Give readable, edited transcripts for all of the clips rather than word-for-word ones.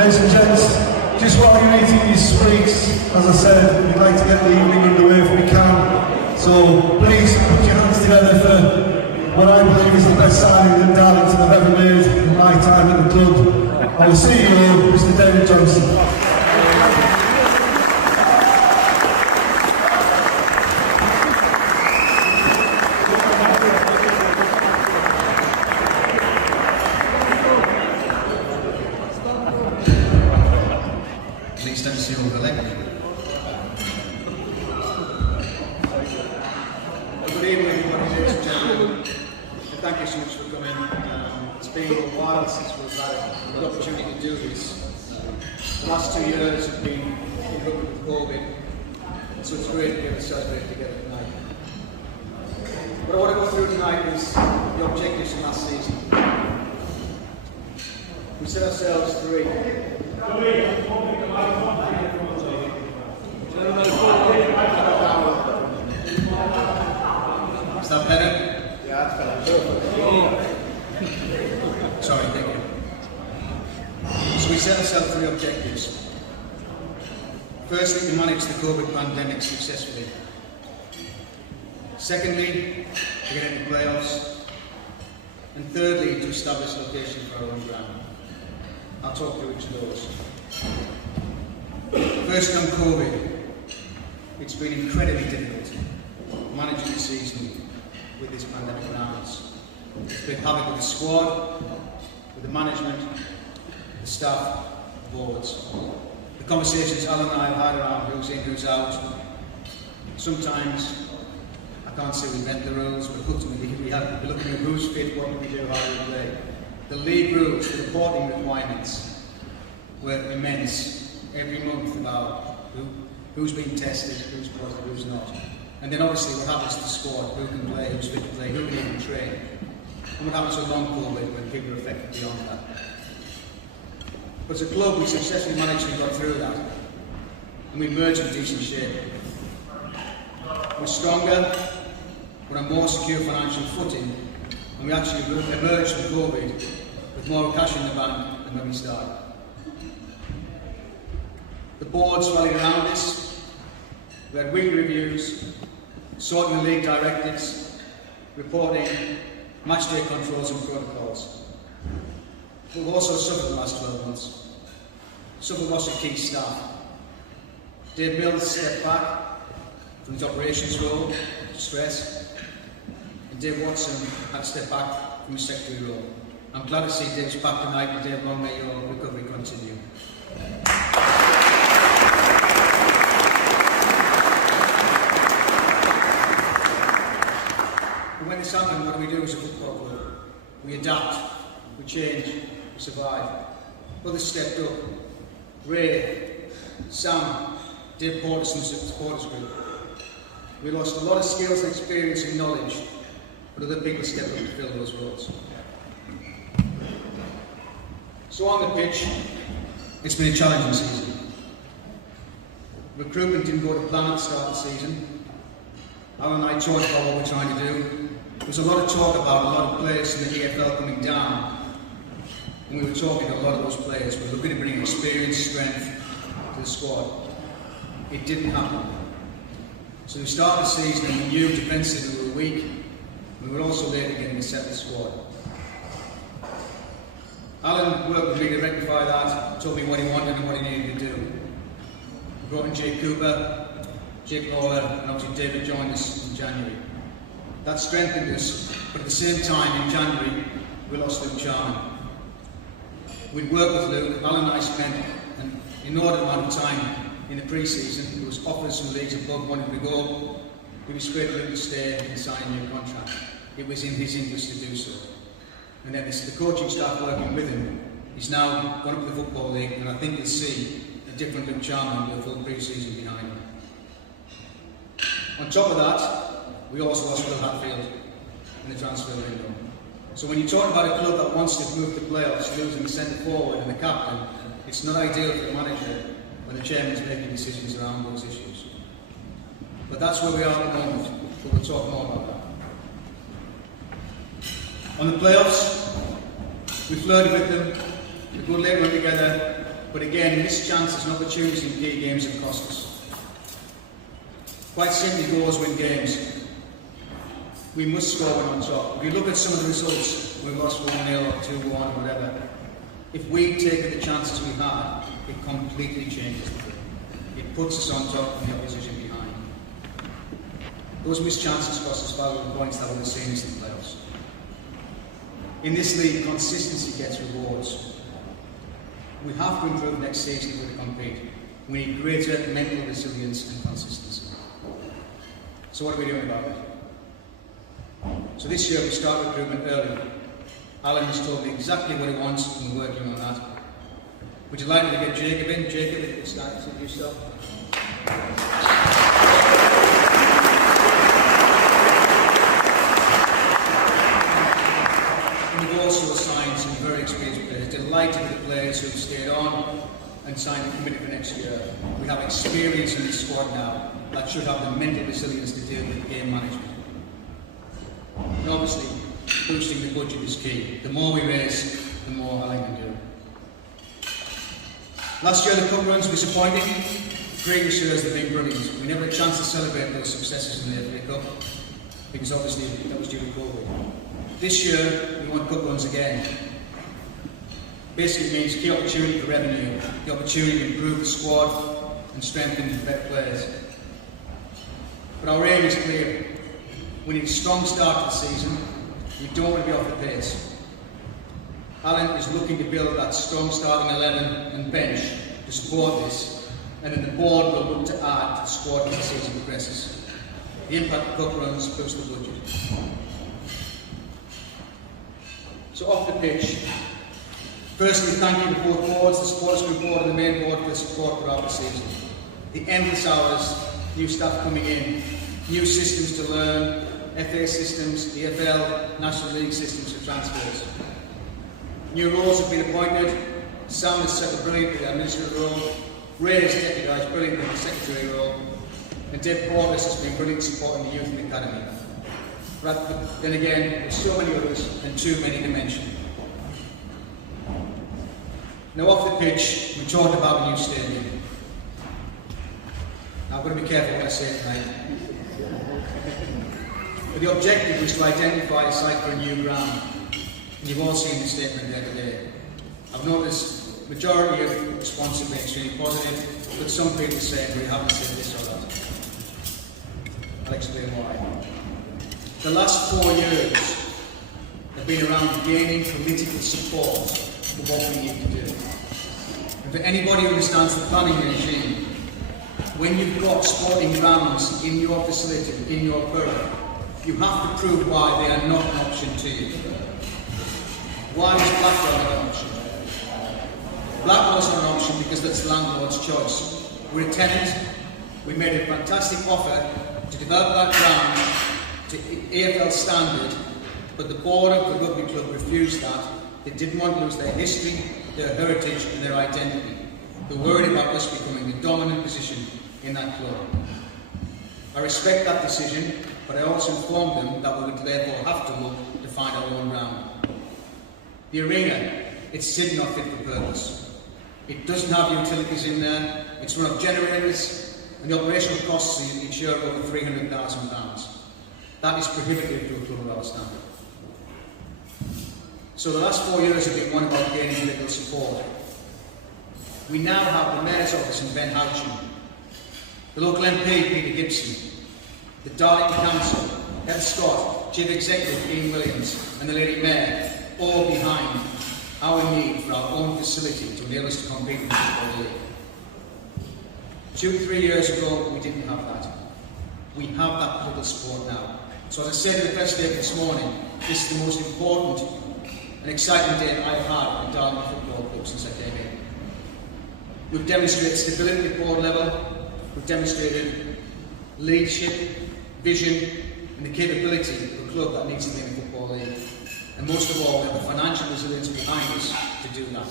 Ladies and gents, just while you're eating your sweets, as I said, we'd like to get the evening underway if we can. So please put your hands together for what I believe is the best signing that Darlington have ever made in my time at the club. Our CEO, Mr. David Johnston. Good evening, everybody, ladies and gentlemen. Thank you so much for coming. It's been a while since we've had an opportunity to do this. The last 2 years have been interrupted with COVID, so it's great to be able to celebrate together tonight. What I want to go through tonight is the objectives from last season. We set ourselves 3. Is that better? Yeah, that's better. Sorry, thank you. So we set ourselves 3 objectives. Firstly, to manage the COVID pandemic successfully. Secondly, to get into playoffs. And thirdly, to establish a location for our own ground. I'll talk through each of those. First on COVID. It's been incredibly difficult managing the season with this pandemic around us. It's been havoc with the squad, with the management, the staff, the boards. The conversations Alan and I have had around who's in, who's out. Sometimes I can't say we bent the rules, but ultimately we have to be looking at who's fit, what do we do, how do we play. The league rules, the reporting requirements were immense every month about who's been tested, who's positive, who's not. And then obviously what happens to the squad, who can play, who's fit to play, who can even train. And what happens with long COVID when people are affected beyond that. But as a club, we successfully managed to got through that. And we emerged in decent shape. We're stronger, we're on a more secure financial footing, and we actually emerged from COVID with more cash in the bank than when we started. The boards rallied around us. We had weekly reviews, sorting the league directives, reporting, match day controls and protocols. We've also suffered the last 12 months. Suffered loss of key staff. Dave Mills stepped back from his operations role to stress, and Dave Watson had to step back from his secretary role. I'm glad to see Dave's back tonight, and Dave, long may your recovery continue. When this happened, what do we do as a football club? We adapt, we change, we survive. Others stepped up. Ray, Sam, Dave Portis and the supporters group. We lost a lot of skills and experience and knowledge, but other people stepped up to fill those roles. So on the pitch, it's been a challenging season. Recruitment didn't go to plan at the start of the season. Alan and I talked about what we're trying to do. There was a lot of talk about a lot of players in the EFL coming down. And we were talking to a lot of those players. We were looking to bring experience, strength to the squad. It didn't happen. So we started the season and we knew defensively we were weak. We were also late again to set the squad. Alan worked with me to rectify that, told me what he wanted and what he needed to do. We brought in Jake Cooper, Jake Lawler, and obviously David joined us in January. That strengthened us, but at the same time in January we lost Luke Charman. We'd worked with Luke. Alan and I spent an inordinate amount of time in the pre-season. There was offers from leagues above wanting to go. We persuaded Luke to stay and sign a new contract. It was in his interest to do so. And then the coaching staff working with him, he's now gone up to the Football League, and I think you'll see a different Luke Charman with a full pre-season behind him. On top of that, we also lost Will Hatfield in the transfer window. So when you're talking about a club that wants to move to playoffs, losing the centre forward and the captain, it's not ideal for the manager when the chairman's making decisions around those issues. But that's where we are at the moment, but we'll talk more about that. On the playoffs, we flirted with them, we go later on together, But again, missed chances and opportunities in key games have cost us. Quite simply, goals win games. We must score when on top. If you look at some of the results, we lost 1-0 or 2-1 or whatever. If we take the chances we had, it completely changes the game. It puts us on top and the opposition behind. Those missed chances cost us valuable points that will see us in the playoffs. In this league, consistency gets rewards. We have to improve next season if we're to compete. We need greater mental resilience and consistency. So what are we doing about it? So this year we start recruitment early. Alan has told me exactly what he wants and we're working on that. Would you like me to get Jacob in? Jacob, if you start to do yourself. And we've also assigned some very experienced players. Delighted with the players who've stayed on and signed and committed for next year. We have experience in this squad now that should have the mental resilience to deal with game management. And obviously, boosting the budget is key. The more we raise, the more Alan can do. Last year the cup runs were disappointing. Previous years they've been brilliant. We never had a chance to celebrate those successes in the FA Cup because obviously that was due to COVID. This year we want cup runs again. Basically it means key opportunity for revenue, the opportunity to improve the squad and strengthen better players. But our aim is clear. We need a strong start to the season. We don't want to be off the pace. Alan is looking to build that strong starting 11 and bench to support this, and then the board will look to add to the squad as the season progresses. The impact of cup runs boosts the budget. So off the pitch, firstly thank you to both boards, the supporters group board and the main board for the support throughout the season. The endless hours, new staff coming in, new systems to learn, FA systems, EFL, National League systems for transfers. New roles have been appointed. Sam has settled brilliantly in the administrative role. Ray has deputised brilliantly in the secretary role. And Dave Portis has been brilliant supporting the youth in the academy. But then again, there's so many others and too many to mention. Now off the pitch, we talked about a new stadium. Now I've got to be careful what I say tonight. But the objective was to identify a site for a new ground. And you've all seen the statement there today. I've noticed the majority of responses have been extremely positive, but some people say we haven't said this or that. I'll explain why. The last 4 years have been around gaining political support for what we need to do. And for anybody who understands the planning regime, when you've got sporting grounds in your facility, in your borough, you have to prove why they are not an option to you. Why is Blackwell not an option? Blackwell's not an option because that's the landlord's choice. We're a tenant. We made a fantastic offer to develop that ground to AFL standard, but the board of the rugby club refused that. They didn't want to lose their history, their heritage and their identity. They're worried about us becoming the dominant position in that club. I respect that decision, but I also informed them that we would therefore have to look to find our own ground. The arena, it's still not fit for purpose. It doesn't have utilities in there, it's run off generators, and the operational costs each year are over £300,000. That is prohibitive to a club of our standard. So the last 4 years have been one about gaining political support. We now have the Mayor's office in Ben Houchin, the local MP, Peter Gibson, the Darlington Council, Heather Scott, Chief Executive Ian Williams, and the Lady Mayor, all behind our need for our own facility to enable us to compete in the Football League. 2 to 3 years ago, we didn't have that. We have that political support now. So as I said in the press statement this morning, this is the most important and exciting day I've had at Darlington Football Club since I came in. We've demonstrated stability at board level, we've demonstrated leadership, vision and the capability of a club that needs to be in the Football League. And most of all, we have the financial resilience behind us to do that.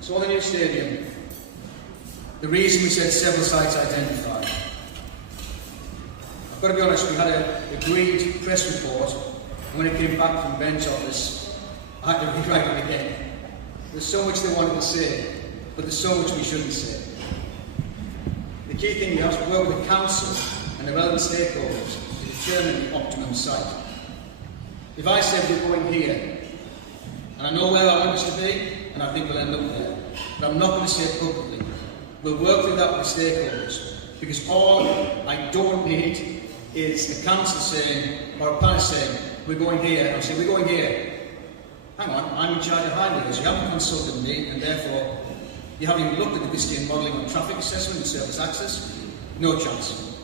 So on the new stadium, the reason we said several sites identified. I've got to be honest, we had an agreed press report, and when it came back from Ben's office, I had to rewrite it again. There's so much they wanted to say, but there's so much we shouldn't say. The key thing, we have to work with council and the relevant stakeholders to determine the optimum site. If I said we're going here, and I know where I want us to be, and I think we'll end up there, but I'm not going to say it publicly. We'll work through that with the stakeholders, because all I don't need is the council saying, or a planner saying, we're going here, and I say, we're going here. Hang on, I'm in charge of highways, you haven't consulted me, and therefore you haven't even looked at the Viscount modelling on traffic assessment and service access. No chance.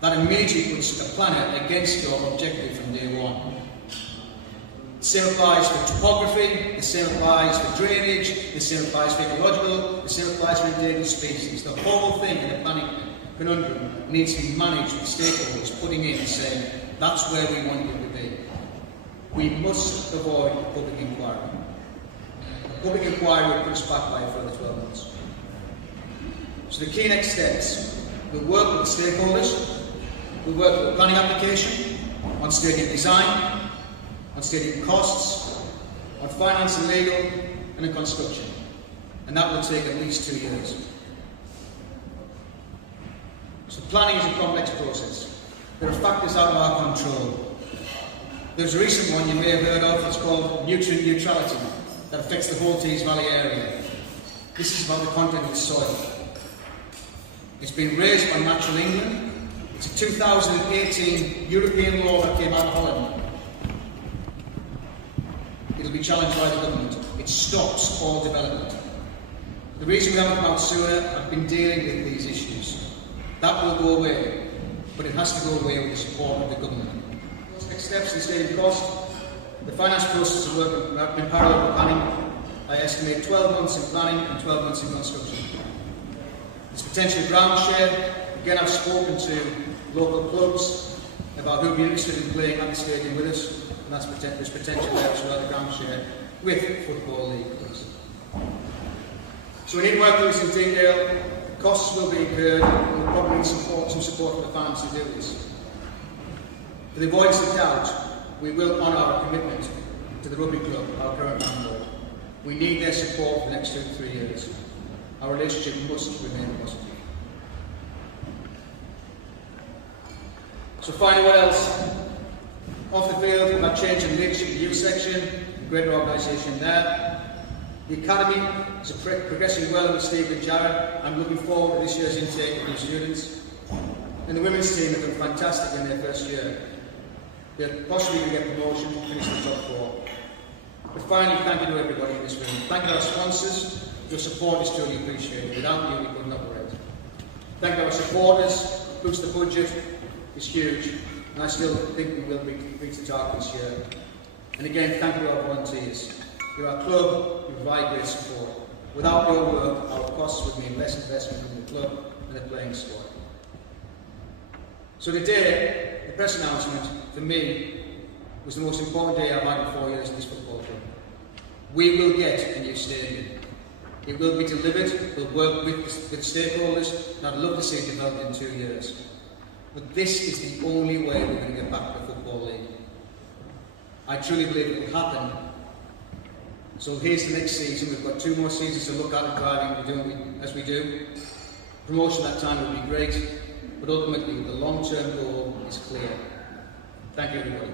That immediately puts a planner against your objective from day one. The same applies for topography, the same applies for drainage, the same applies for ecological, the same applies for endangered species. The whole thing in the planning conundrum needs to be managed with stakeholders putting in and saying, that's where we want it to be. We must avoid public inquiry. Public inquiry will put us back by a further 12 months. So the key next steps, we'll work with the stakeholders, we'll work with the planning application, on stadium design, on stadium costs, on finance and legal, and on construction. And that will take at least 2 years. So planning is a complex process. There are factors out of our control. There's a recent one you may have heard of, it's called nutrient neutrality, that affects the whole Tees Valley area. This is about the content of the soil. It's been raised by Natural England. It's a 2018 European law that came out of Holland. It'll be challenged by the government. It stops all development. The reason we haven't come out sooner, I've been dealing with these issues. That will go away, but it has to go away with the support of the government. Next steps in stadium cost. The finance process is working in parallel with planning. I estimate 12 months in planning and 12 months in construction. There's potential ground share. Again, I've spoken to local clubs about who would be interested in playing at the stadium with us, and there's potential there as well, the ground share with Football League clubs. So we need to work through this in detail. Costs will be incurred, and we'll probably need some support from the fans to do this. For the avoidance of doubt, we will honour our commitment to the rugby club, our current landlord. We need their support for the next 2 to 3 years. Our relationship must remain positive. So finally, what else? Off the field, we've had change in leadership in the youth section, greater organisation there. The academy is progressing well with Steve and Jared. I'm looking forward to this year's intake of new students. And the women's team have been fantastic in their first year. They'll possibly get promotion, finish the top 4. But finally, thank you to everybody in this room. Thank you to our sponsors. Your support is truly appreciated. Without you, we couldn't operate. Thank you to our supporters. Boost the budget is huge, and I still think we will reach the target this year. And again, thank you to our volunteers. You're our club, you provide great support. Without your work, our costs would mean less investment in the club and the playing squad. So today, the press announcement, for me, was the most important day I've had in 4 years in this football club. We will get a new stadium. It will be delivered, we'll work with the stakeholders, and I'd love to see it developed in 2 years. But this is the only way we're going to get back to the Football League. I truly believe it will happen. So here's the next season. We've got 2 more seasons to look at and driving. We're doing as we do. Promotion that time would be great, but ultimately the long-term goal is clear. Thank you, everybody.